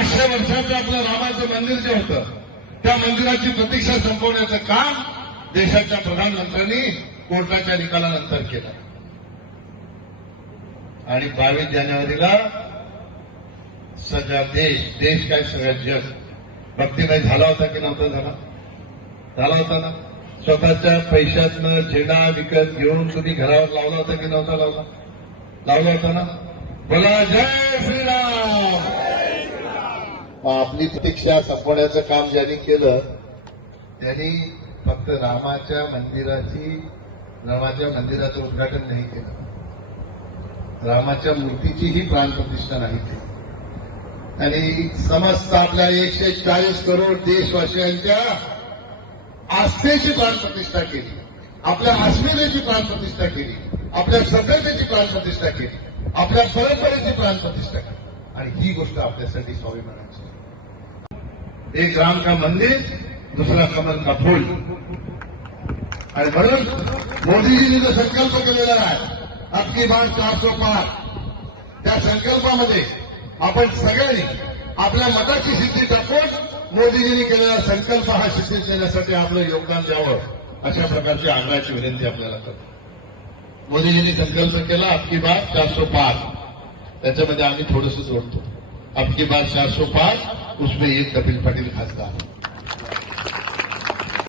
पाचशे वर्षाचं आपलं रामाचं मंदिर जे होतं त्या मंदिराची प्रतीक्षा संपवण्याचं काम देशाच्या प्रधानमंत्र्यांनी कोर्टाच्या निकालानंतर केलं. आणि बावीस जानेवारीला सगळा देश देश काय सगळ्यात जग. भक्तिमय झाला होता की नव्हता झाला? झाला होता ना? स्वतःच्या पैशातनं झेंडा विकत घेऊन तुम्ही घरावर लावला होता की नव्हता लावला? लावला होता ना? बोला जय श्रीराम! आपली प्रतीक्षा संपवण्याचं काम ज्यांनी केलं त्यांनी फक्त रामाच्या मंदिराची रामाच्या मंदिराचं उद्घाटन नाही केलं. रामाच्या मूर्तीचीही प्राणप्रतिष्ठा नाही केली. आणि समस्त आपल्या एकशे चाळीस करोड देशवासियांच्या आस्थेची प्राणप्रतिष्ठा केली. आपल्या अस्मितेची प्राणप्रतिष्ठा केली. आपल्या सभ्यतेची प्राणप्रतिष्ठा केली. आपल्या परंपरेची प्राणप्रतिष्ठा केली. आणि ही गोष्ट आपल्यासाठी स्वाभिमानाची आहे. एक राम का मंदिर दुसरा कमल का फूल. आणि म्हणून मोदीजींनी जो संकल्प केलेला आहे अब बाण चार सो पार. त्या संकल्पामध्ये आपण सगळ्यांनी आपल्या मताची सिद्धी टाकून मोदीजींनी केलेला संकल्प हा सिद्धी देण्यासाठी आपलं योगदान द्यावं अशा प्रकारची आग्रहाची विनंती आपल्याला करतो. मोदीजींनी संकल्प केला अबकी चार सो पार. त्याच्यामध्ये आम्ही थोडस जोडतो. आपली बार चारशे पाच उसमे एक कपिल पाटील खासदार.